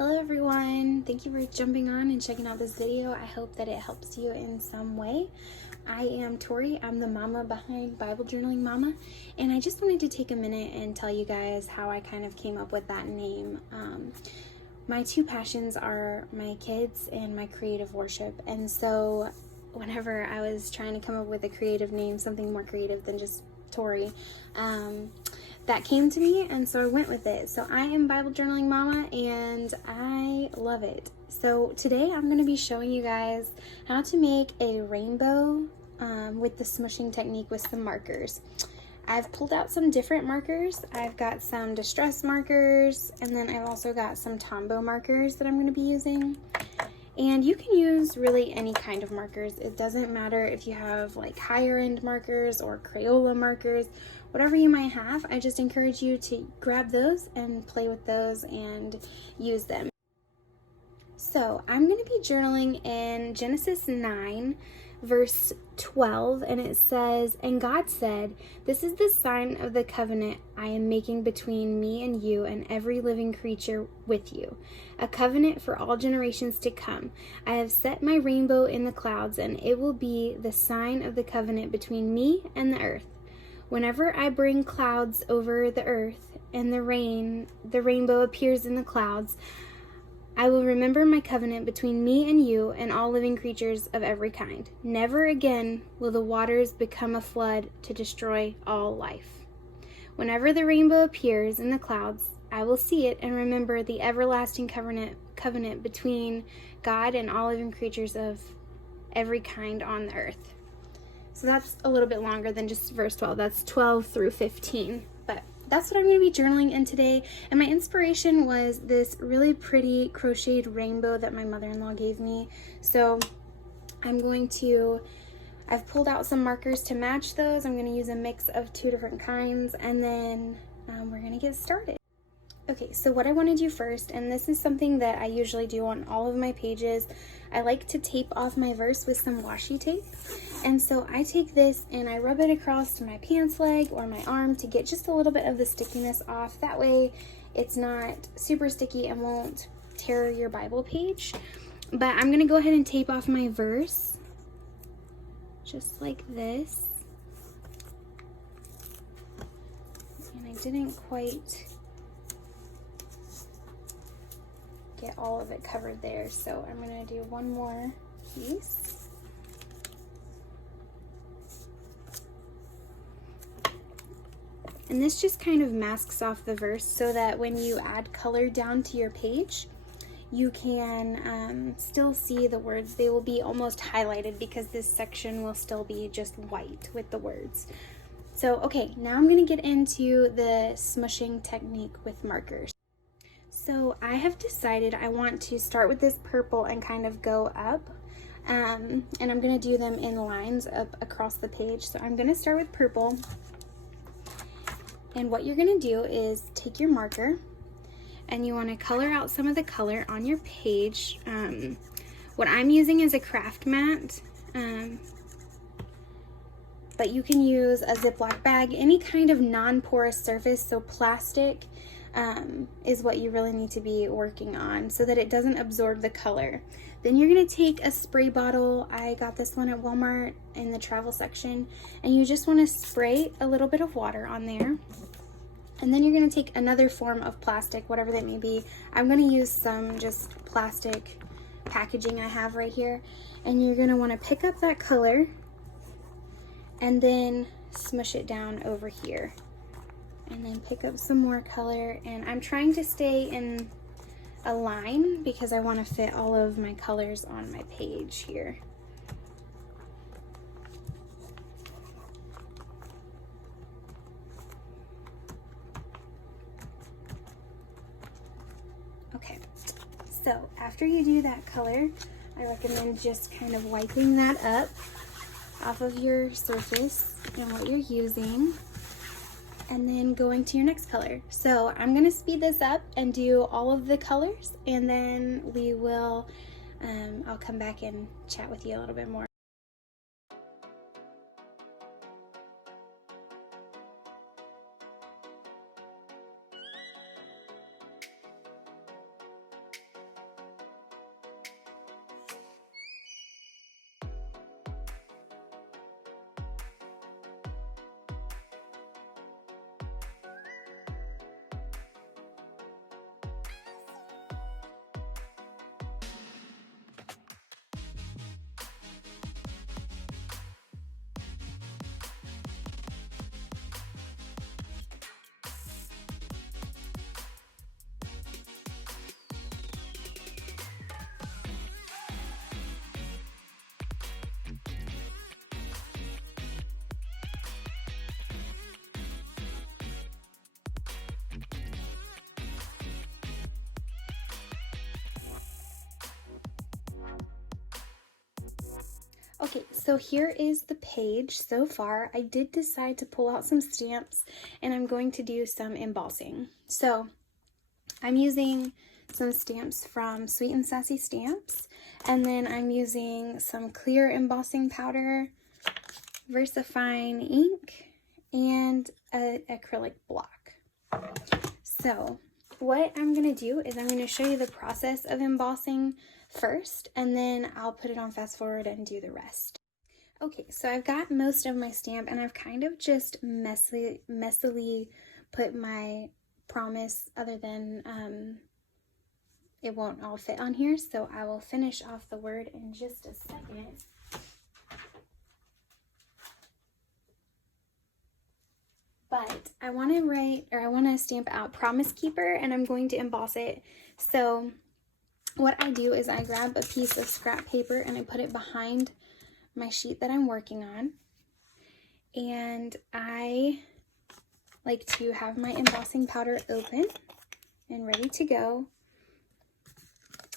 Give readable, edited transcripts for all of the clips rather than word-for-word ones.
Hello everyone, thank you for jumping on and checking out this video. I hope that it helps you in some way. I am Tori, I'm the mama behind Bible Journaling Mama, and I just wanted to take a minute and tell you guys how I kind of came up with that name. My two passions are my kids and my creative worship, and so whenever I was trying to come up with a creative name, something more creative than just Tori, that came to me, and so I went with it. So I am Bible Journaling Mama, and I love it. So today I'm going to be showing you guys how to make a rainbow with the smooshing technique with some markers. I've pulled out some different markers. I've got some distress markers, and then I've also got some Tombow markers that I'm going to be using. And you can use really any kind of markers. It doesn't matter if you have like higher end markers or Crayola markers, whatever you might have. I just encourage you to grab those and play with those and use them. So I'm going to be journaling in Genesis 9 verse 12, and it says, "And God said, this is the sign of the covenant I am making between me and you and every living creature with you, a covenant for all generations to come. I have set my rainbow in the clouds, and it will be the sign of the covenant between me and the earth. Whenever I bring clouds over the earth and the rainbow appears in the clouds, I will remember my covenant between me and you and all living creatures of every kind. Never again will the waters become a flood to destroy all life. Whenever the rainbow appears in the clouds, I will see it and remember the everlasting covenant between God and all living creatures of every kind on the earth." So that's a little bit longer than just verse 12. That's 12 through 15. But that's what I'm going to be journaling in today. And my inspiration was this really pretty crocheted rainbow that my mother-in-law gave me. So I've pulled out some markers to match those. I'm going to use a mix of two different kinds, and then we're going to get started. Okay, so what I want to do first, and this is something that I usually do on all of my pages, I like to tape off my verse with some washi tape. And so I take this and I rub it across my pants leg or my arm to get just a little bit of the stickiness off. That way it's not super sticky and won't tear your Bible page. But I'm going to go ahead and tape off my verse just like this. And I didn't quite get all of it covered there, so I'm going to do one more piece. And this just kind of masks off the verse so that when you add color down to your page, you can still see the words. They will be almost highlighted because this section will still be just white with the words. So, okay, now I'm going to get into the smooshing technique with markers. So I have decided I want to start with this purple and kind of go up, and I'm going to do them in lines up across the page. So I'm going to start with purple, and what you're going to do is take your marker and you want to color out some of the color on your page. What I'm using is a craft mat, but you can use a Ziploc bag, any kind of non-porous surface, so plastic is what you really need to be working on so that it doesn't absorb the color. Then you're going to take a spray bottle. I got this one at Walmart in the travel section, and you just want to spray a little bit of water on there. And then you're going to take another form of plastic, whatever that may be. I'm going to use some just plastic packaging I have right here, and you're going to want to pick up that color and then smush it down over here. And then pick up some more color, and I'm trying to stay in a line because I want to fit all of my colors on my page here. Okay, so after you do that color, I recommend just kind of wiping that up off of your surface and what you're using, and then going to your next color. So I'm going to speed this up and do all of the colors, and then we will, I'll come back and chat with you a little bit more. Okay, so here is the page so far. I did decide to pull out some stamps and I'm going to do some embossing. So I'm using some stamps from Sweet and Sassy Stamps, and then I'm using some clear embossing powder, VersaFine ink, and an acrylic block. So what I'm going to do is I'm going to show you the process of embossing first, and then I'll put it on fast forward and do the rest. Okay, so I've got most of my stamp and I've kind of just messily put my promise, other than it won't all fit on here, so I will finish off the word in just a second. But I want to write, or I want to stamp out Promise Keeper, and I'm going to emboss it. So what I do is I grab a piece of scrap paper and I put it behind my sheet that I'm working on. And I like to have my embossing powder open and ready to go.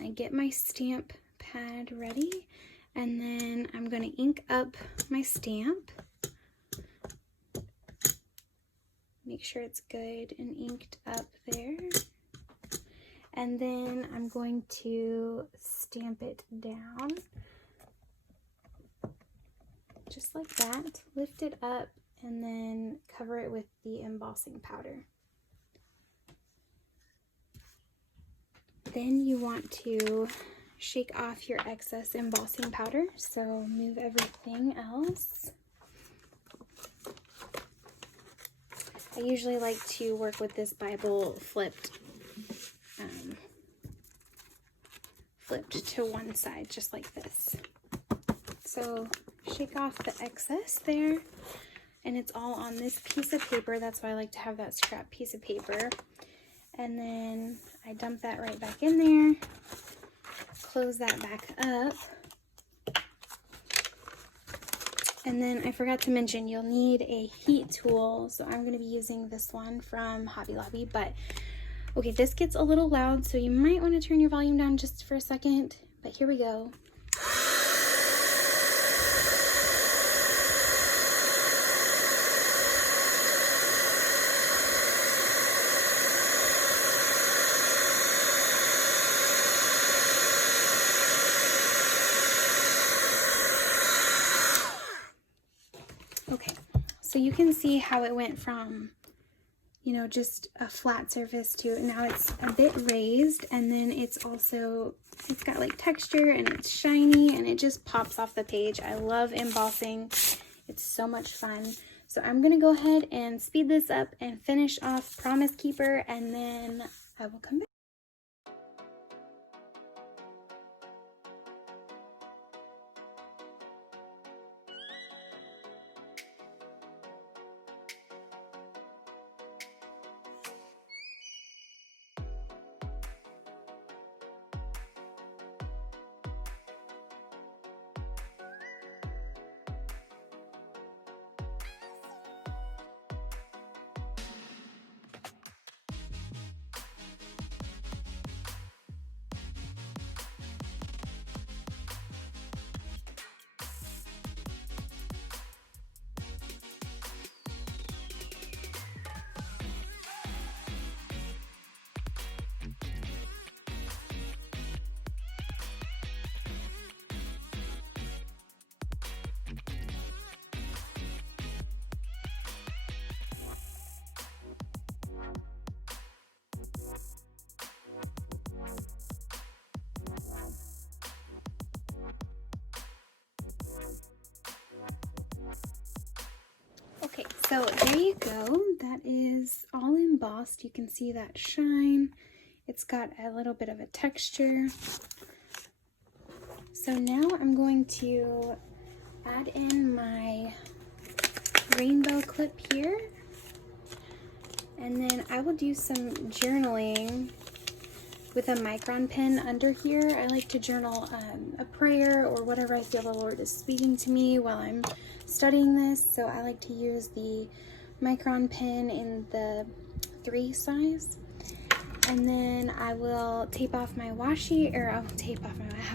I get my stamp pad ready, and then I'm going to ink up my stamp. Make sure it's good and inked up there. And then I'm going to stamp it down. Just like that. Lift it up and then cover it with the embossing powder. Then you want to shake off your excess embossing powder. So move everything else. I usually like to work with this Bible flipped to one side, just like this. So shake off the excess there, and it's all on this piece of paper. That's why I like to have that scrap piece of paper. And then I dump that right back in there, close that back up. And then I forgot to mention, you'll need a heat tool. So I'm going to be using this one from Hobby Lobby. But okay, this gets a little loud, so you might want to turn your volume down just for a second. But here we go. Okay, so you can see how it went from, you know, just a flat surface to now it's a bit raised, and then it's got like texture and it's shiny and it just pops off the page. I love embossing. It's so much fun. So I'm going to go ahead and speed this up and finish off Promise Keeper, and then I will come back. Okay, so there you go. That is all embossed. You can see that shine. It's got a little bit of a texture. So now I'm going to add in my rainbow clip here. And then I will do some journaling with a micron pen under here. I like to journal a prayer or whatever I feel the Lord is speaking to me while I'm studying this. So I like to use the micron pen in the 3 size. And then I will tape off my washi, or I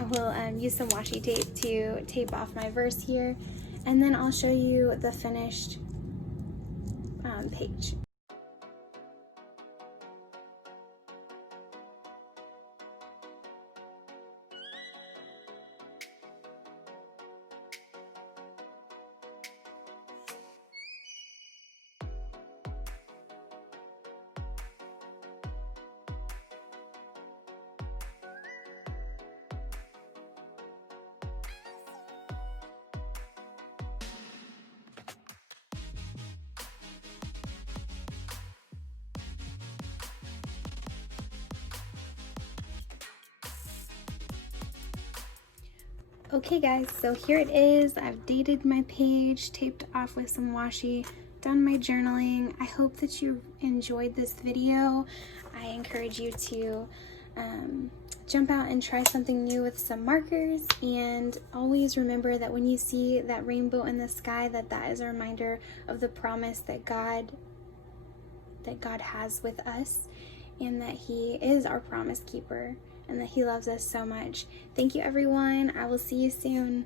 will use some washi tape to tape off my verse here. And then I'll show you the finished page. Okay guys, so here it is. I've dated my page, taped off with some washi, done my journaling. I hope that you enjoyed this video. I encourage you to jump out and try something new with some markers, and always remember that when you see that rainbow in the sky, that is a reminder of the promise that God has with us, and that He is our promise keeper, and that He loves us so much. Thank you everyone. I will see you soon.